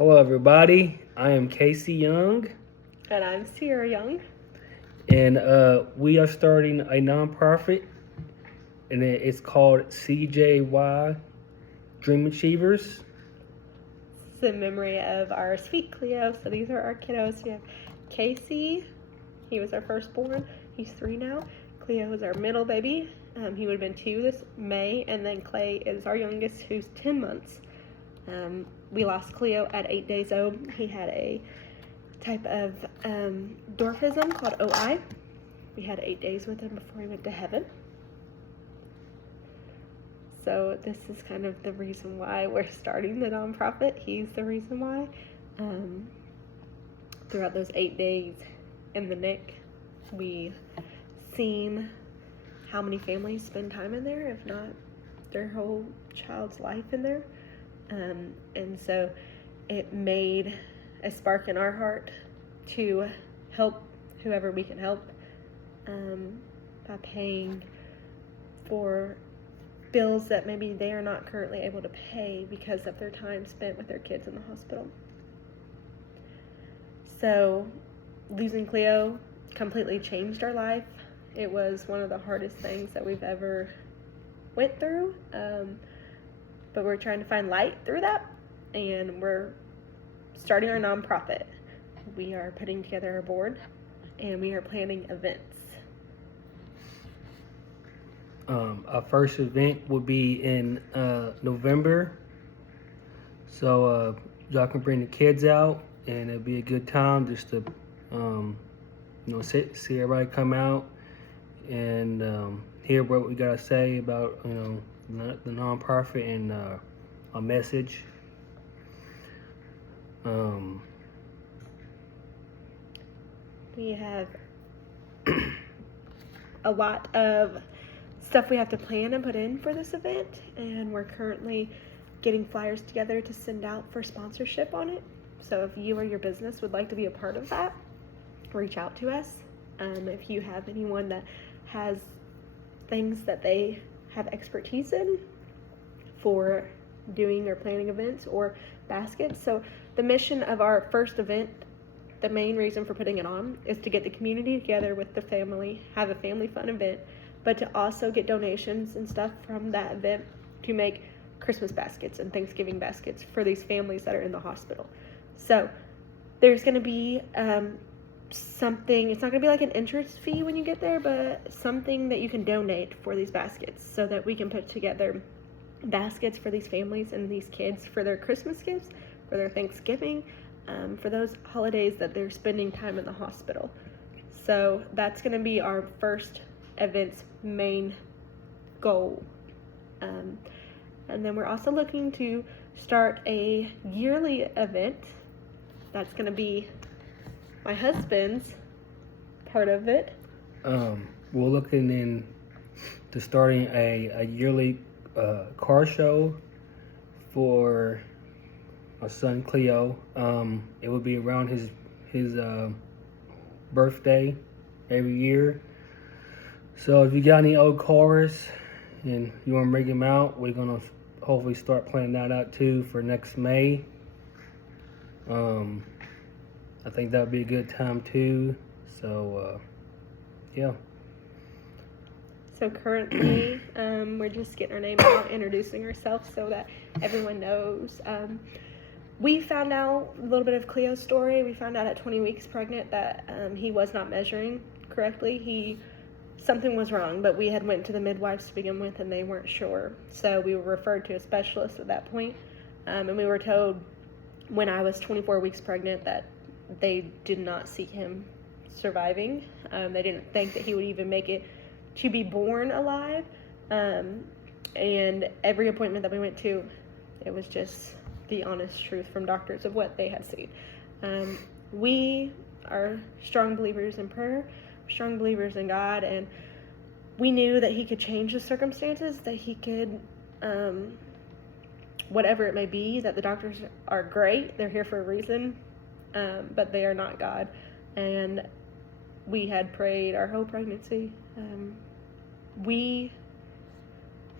Hello, everybody. I am Casey Young, And I'm Sierra Young. and we are starting a nonprofit, and it's called CJY Dream Achievers. It's in memory of our sweet Cleo. So these are our kiddos. We have Casey. He was our firstborn. He's 3 now. Cleo is our middle baby. He would have been 2 this May. And then Clay is our youngest, who's 10 months. We lost Cleo at 8 days old. He had a type of dwarfism called OI. We had 8 days with him before he went to heaven. So this is kind of the reason why we're starting the nonprofit. He's the reason why. Throughout those 8 days in the NIC, we seen how many families spend time in there, if not their whole child's life in there. And so it made a spark in our heart to help whoever we can help by paying for bills that maybe they are not currently able to pay because of their time spent with their kids in the hospital. So losing Cleo completely changed our life. It was one of the hardest things that we've ever went through, but we're trying to find light through that, and we're starting our nonprofit. We are putting together a board, and we are planning events. Our first event will be in November, so y'all can bring the kids out, and it'll be a good time just to, see everybody come out and hear what we gotta say about, the nonprofit and our message. We have a lot of stuff we have to plan and put in for this event, and we're currently getting flyers together to send out for sponsorship on it. So if you or your business would like to be a part of that, reach out to us. If you have anyone that has things that they have expertise in for doing or planning events or baskets. So the mission of our first event, the main reason for putting it on, is to get the community together with the family, have a family fun event, but to also get donations and stuff from that event to make Christmas baskets and Thanksgiving baskets for these families that are in the hospital. So there's going to be something, it's not going to be like an entrance fee when you get there, but something that you can donate for these baskets so that we can put together baskets for these families and these kids for their Christmas gifts, for their Thanksgiving, for those holidays that they're spending time in the hospital. So that's going to be our first event's main goal. And then we're also looking to start a yearly event. That's going to be my husband's part of it. We're looking into starting a yearly car show for our son Cleo. It would be around his birthday every year. So if you got any old cars and you want to bring them out, we're gonna hopefully start planning that out too for next May. I think that would be a good time too. So yeah. So currently, we're just getting our name out, introducing ourselves so that everyone knows. We found out a little bit of Cleo's story. We found out at 20 weeks pregnant that he was not measuring correctly. Something was wrong, but we had went to the midwives to begin with, and they weren't sure. So we were referred to a specialist at that point, and we were told when I was 24 weeks pregnant that they did not see him surviving. They didn't think that he would even make it to be born alive, and every appointment that we went to, it was just the honest truth from doctors of what they had seen. We are strong believers in prayer, strong believers in God, and we knew that he could change the circumstances, that he could, whatever it may be, that the doctors are great, they're here for a reason, but they are not God. And we had prayed our whole pregnancy. We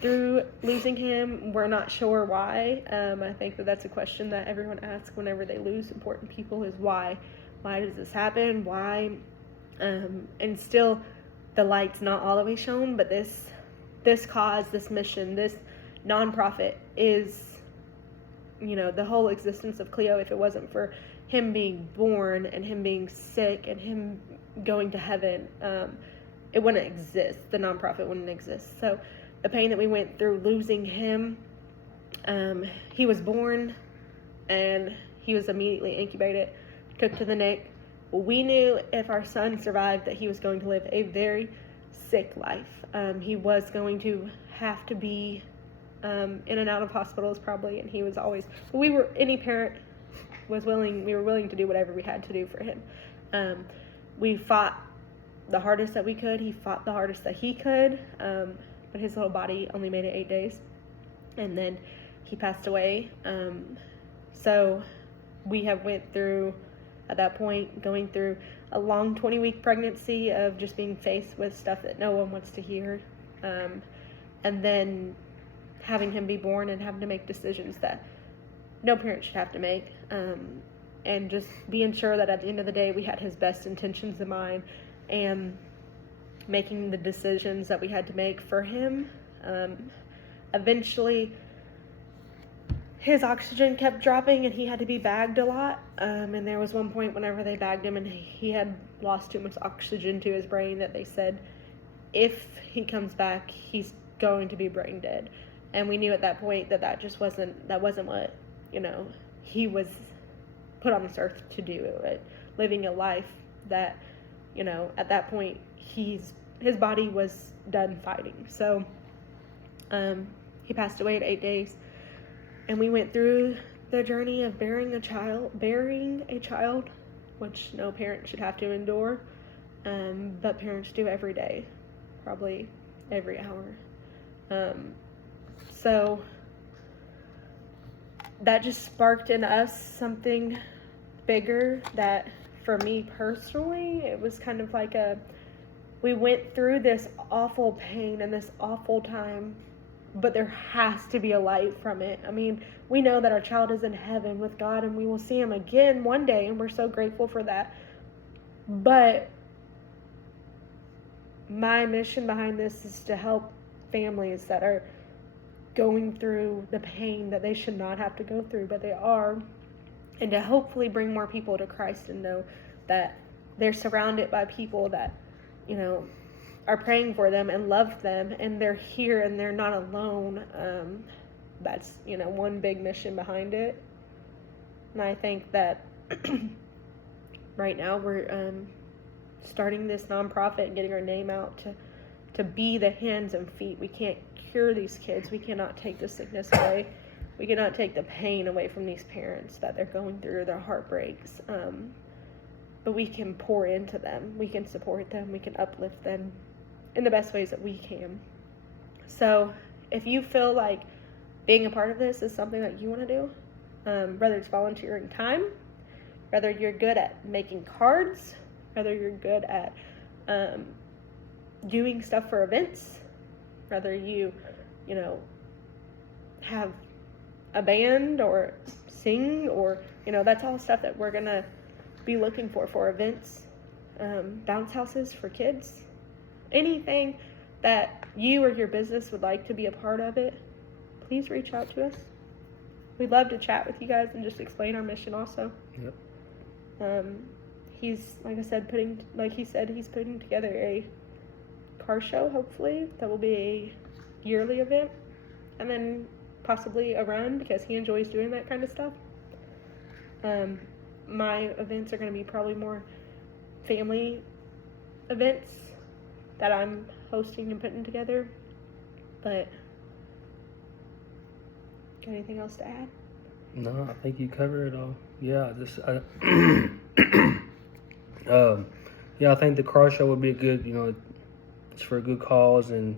through losing him. We're not sure why. I think that's a question that everyone asks whenever they lose important people, is why. Why does this happen? Why? And still, the light's not all the way shown, but this cause, this mission, this nonprofit is, the whole existence of Cleo. If it wasn't for him being born and him being sick and him going to heaven, it wouldn't exist. The nonprofit wouldn't exist. So the pain that we went through losing him, he was born and he was immediately incubated, took to the NIC. We knew if our son survived that he was going to live a very sick life. He was going to have to be in and out of hospitals probably, and he was always, any parent we were willing to do whatever we had to do for him. We fought the hardest that we could. He fought the hardest that he could, but his little body only made it 8 days, and then he passed away. So we have went through, at that point, going through a long 20-week pregnancy of just being faced with stuff that no one wants to hear, and then having him be born and having to make decisions that no parent should have to make, and just being sure that at the end of the day we had his best intentions in mind, and making the decisions that we had to make for him. Eventually his oxygen kept dropping and he had to be bagged a lot, and there was one point whenever they bagged him and he had lost too much oxygen to his brain that they said if he comes back he's going to be brain dead. And we knew at that point that just wasn't what he was put on this earth to do, living a life that at that point his body was done fighting. So he passed away at 8 days, and we went through the journey of bearing a child, which no parent should have to endure, but parents do every day, probably every hour. So that just sparked in us something bigger that, for me personally, it was kind of like we went through this awful pain and this awful time, but there has to be a light from it. I mean, we know that our child is in heaven with God and we will see him again one day, and we're so grateful for that. But my mission behind this is to help families that are going through the pain that they should not have to go through, but they are, and to hopefully bring more people to Christ and know that they're surrounded by people that, are praying for them and love them, and they're here and they're not alone. That's, one big mission behind it. And I think that right now we're starting this nonprofit and getting our name out to be the hands and feet. We can't cure these kids. We cannot take the sickness away. We cannot take the pain away from these parents that they're going through, their heartbreaks. But we can pour into them. We can support them. We can uplift them in the best ways that we can. So if you feel like being a part of this is something that you want to do, whether it's volunteering time, whether you're good at making cards, whether you're good at doing stuff for events, whether you have a band or sing, or that's all stuff that we're gonna be looking for events, bounce houses for kids, anything that you or your business would like to be a part of it, please reach out to us. We'd love to chat with you guys and just explain our mission also. Yep. He's, like I said, he's putting together a car show, hopefully, that will be a yearly event, and then possibly a run, because he enjoys doing that kind of stuff. My events are going to be probably more family events that I'm hosting and putting together. But got anything else to add? No, I think you covered it all. Yeah, I think the car show would be a good, it's for a good cause, and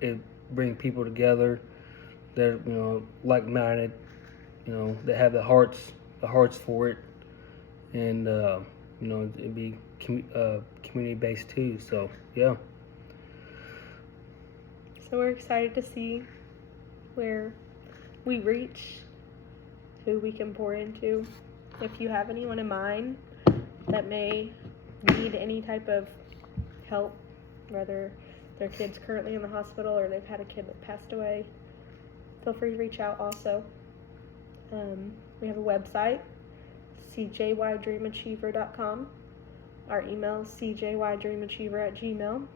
it bring people together that like-minded, that have the hearts for it, and it'd be community based too. So yeah. So we're excited to see where we reach, who we can pour into. If you have anyone in mind that may need any type of help, whether their kid's currently in the hospital or they've had a kid that passed away, feel free to reach out also. We have a website, CJYDreamAchiever.com. Our email is CJYDreamAchiever@gmail.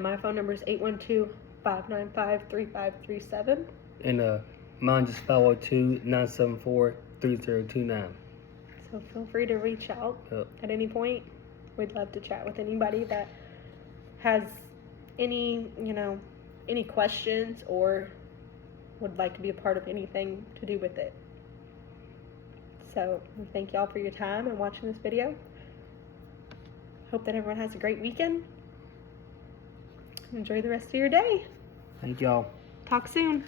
My phone number is 812-595-3537. And mine is 502-974-3029. So feel free to reach out at any point. We'd love to chat with anybody that has any questions or would like to be a part of anything to do with it. So we thank y'all for your time and watching this video. Hope that everyone has a great weekend. Enjoy the rest of your day. Thank y'all. Talk soon.